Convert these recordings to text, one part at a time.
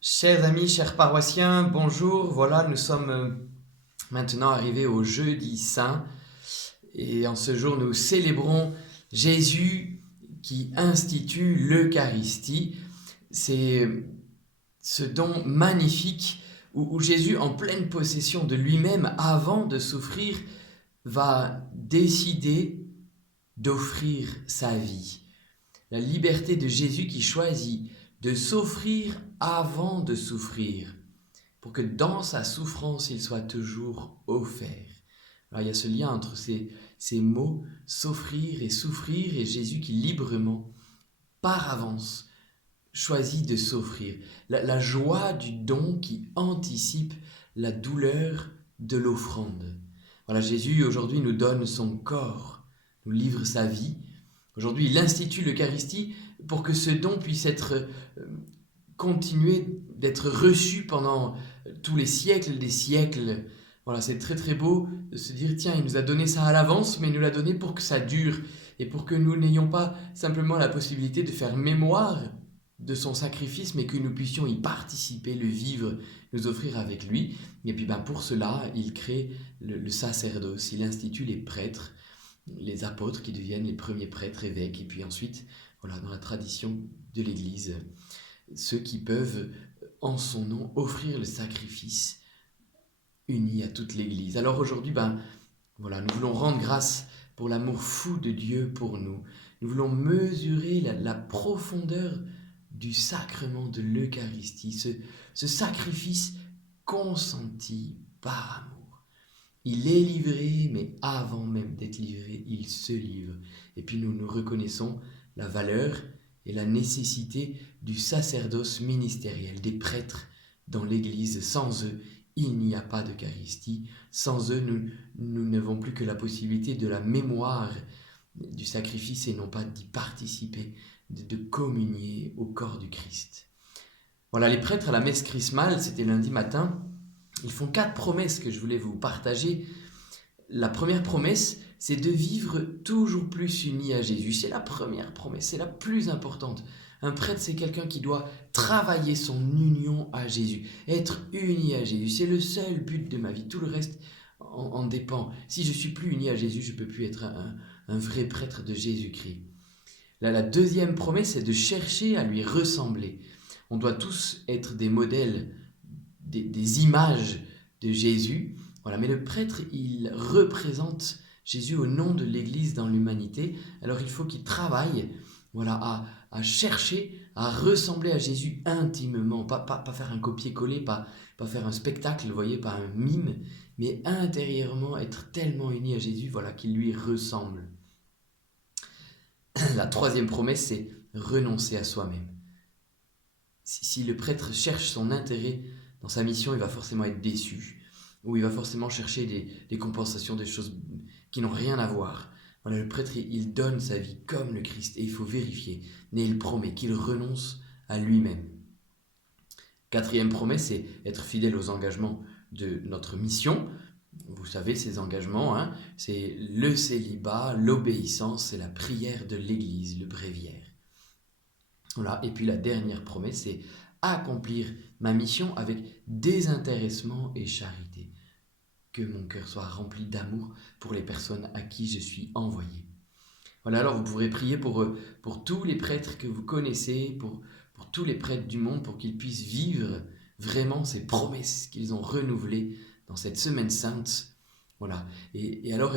Chers amis, chers paroissiens, bonjour. Voilà, nous sommes maintenant arrivés au jeudi saint et en ce jour nous célébrons Jésus qui institue l'Eucharistie. C'est ce don magnifique où Jésus, en pleine possession de lui-même, avant de souffrir, va décider d'offrir sa vie. La liberté de Jésus qui choisit de s'offrir avant de souffrir, pour que dans sa souffrance, il soit toujours offert. Alors il y a ce lien entre ces mots, s'offrir et souffrir, et Jésus qui librement, par avance, choisit de s'offrir. La joie du don qui anticipe la douleur de l'offrande. Voilà, Jésus aujourd'hui nous donne son corps, nous livre sa vie. Aujourd'hui, il institue l'Eucharistie pour que ce don puisse être continué d'être reçu pendant tous les siècles des siècles. Voilà, c'est très très beau de se dire, tiens, il nous a donné ça à l'avance, mais il nous l'a donné pour que ça dure et pour que nous n'ayons pas simplement la possibilité de faire mémoire de son sacrifice, mais que nous puissions y participer, le vivre, nous offrir avec lui. Et puis pour cela, il crée le sacerdoce, il institue les prêtres, les apôtres qui deviennent les premiers prêtres, évêques, et puis ensuite, voilà, dans la tradition de l'Église, ceux qui peuvent, en son nom, offrir le sacrifice uni à toute l'Église. Alors aujourd'hui, voilà, nous voulons rendre grâce pour l'amour fou de Dieu pour nous. Nous voulons mesurer la profondeur du sacrement de l'Eucharistie, ce sacrifice consenti par amour. Il est livré, mais avant même d'être livré, il se livre. Et puis nous reconnaissons la valeur et la nécessité du sacerdoce ministériel, des prêtres dans l'Église. Sans eux, il n'y a pas d'Eucharistie. Sans eux, nous n'avons plus que la possibilité de la mémoire du sacrifice et non pas d'y participer, de communier au corps du Christ. Voilà, les prêtres à la messe chrismale, c'était lundi matin, ils font 4 promesses que je voulais vous partager. La première promesse, c'est de vivre toujours plus uni à Jésus. C'est la première promesse, c'est la plus importante. Un prêtre, c'est quelqu'un qui doit travailler son union à Jésus, être uni à Jésus. C'est le seul but de ma vie. Tout le reste en dépend. Si je suis plus uni à Jésus, je ne peux plus être un vrai prêtre de Jésus-Christ. Là, la deuxième promesse, c'est de chercher à lui ressembler. On doit tous être des modèles, des images de Jésus. Voilà, mais le prêtre, il représente Jésus au nom de l'Église dans l'humanité. Alors il faut qu'il travaille, voilà, à chercher à ressembler à Jésus intimement, pas faire un copier-coller, pas faire un spectacle, vous voyez, pas un mime, mais intérieurement être tellement uni à Jésus, voilà, qu'il lui ressemble. La troisième promesse, c'est renoncer à soi-même. Si le prêtre cherche son intérêt dans sa mission, il va forcément être déçu, ou il va forcément chercher des compensations, des choses qui n'ont rien à voir. Voilà, le prêtre, il donne sa vie comme le Christ, et il faut vérifier, mais il promet qu'il renonce à lui-même. Quatrième promesse, c'est être fidèle aux engagements de notre mission. Vous savez, ces engagements, c'est le célibat, l'obéissance et la prière de l'Église, le bréviaire. Voilà. Et puis la dernière promesse, c'est accomplir ma mission avec désintéressement et charité. Que mon cœur soit rempli d'amour pour les personnes à qui je suis envoyé. Voilà, alors vous pourrez prier pour tous les prêtres que vous connaissez, pour tous les prêtres du monde, pour qu'ils puissent vivre vraiment ces promesses qu'ils ont renouvelées dans cette semaine sainte. Voilà. Et alors,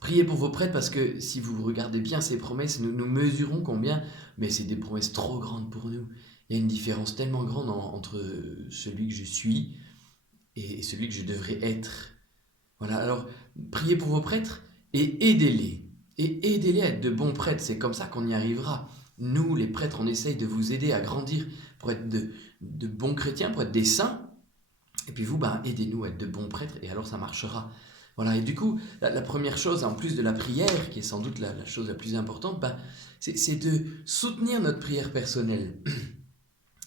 priez pour vos prêtres parce que si vous regardez bien ces promesses, nous mesurons combien, mais c'est des promesses trop grandes pour nous. Il y a une différence tellement grande entre celui que je suis et celui que je devrais être. Voilà, alors priez pour vos prêtres et aidez-les. Et aidez-les à être de bons prêtres, c'est comme ça qu'on y arrivera. Nous, les prêtres, on essaye de vous aider à grandir pour être de bons chrétiens, pour être des saints. Et puis vous, aidez-nous à être de bons prêtres et alors ça marchera. Voilà, et du coup, la première chose, en plus de la prière, qui est sans doute la chose la plus importante, c'est de soutenir notre prière personnelle.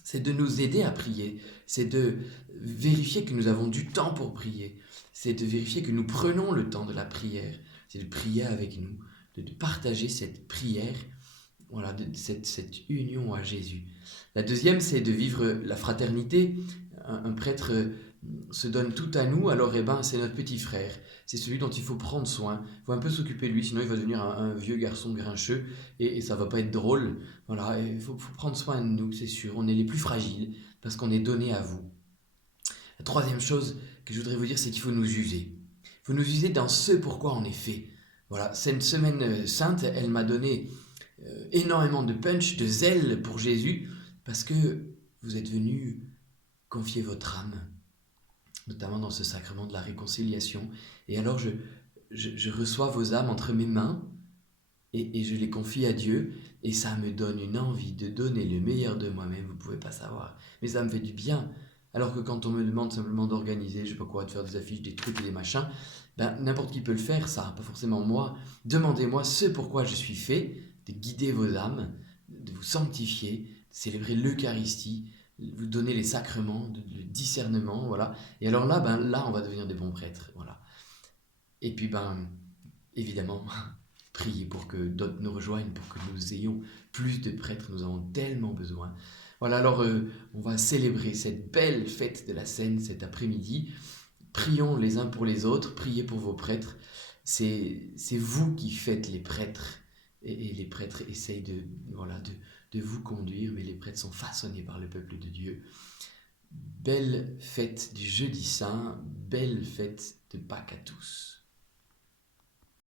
C'est de nous aider à prier. C'est de vérifier que nous avons du temps pour prier. C'est de vérifier que nous prenons le temps de la prière. C'est de prier avec nous, de partager cette prière. voilà, de cette union à Jésus. La deuxième, c'est de vivre la fraternité. Un prêtre se donne tout à nous, alors c'est notre petit frère. C'est celui dont il faut prendre soin. Il faut un peu s'occuper de lui, sinon il va devenir un vieux garçon grincheux et ça va pas être drôle. Voilà, il faut prendre soin de nous, c'est sûr. On est les plus fragiles parce qu'on est donné à vous. La troisième chose que je voudrais vous dire, c'est qu'il faut nous user. Il faut nous user dans ce pourquoi on est fait. Voilà, cette semaine sainte, elle m'a donné énormément de punch, de zèle pour Jésus, parce que vous êtes venus confier votre âme, notamment dans ce sacrement de la réconciliation. Et alors je reçois vos âmes entre mes mains et je les confie à Dieu, et ça me donne une envie de donner le meilleur de moi-même, vous ne pouvez pas savoir. Mais ça me fait du bien. Alors que quand on me demande simplement d'organiser, je sais pas quoi, de faire des affiches, des trucs, des machins, n'importe qui peut le faire, ça, pas forcément moi. Demandez-moi ce pourquoi je suis fait, de guider vos âmes, de vous sanctifier, de célébrer l'Eucharistie, de vous donner les sacrements, le discernement, voilà. Et alors là, on va devenir des bons prêtres, voilà. Et puis, évidemment, priez pour que d'autres nous rejoignent, pour que nous ayons plus de prêtres, nous avons tellement besoin. Voilà, alors on va célébrer cette belle fête de la Seine cet après-midi. Prions les uns pour les autres, priez pour vos prêtres. C'est vous qui faites les prêtres. Et les prêtres essayent de vous conduire, mais les prêtres sont façonnés par le peuple de Dieu. Belle fête du Jeudi Saint, belle fête de Pâques à tous.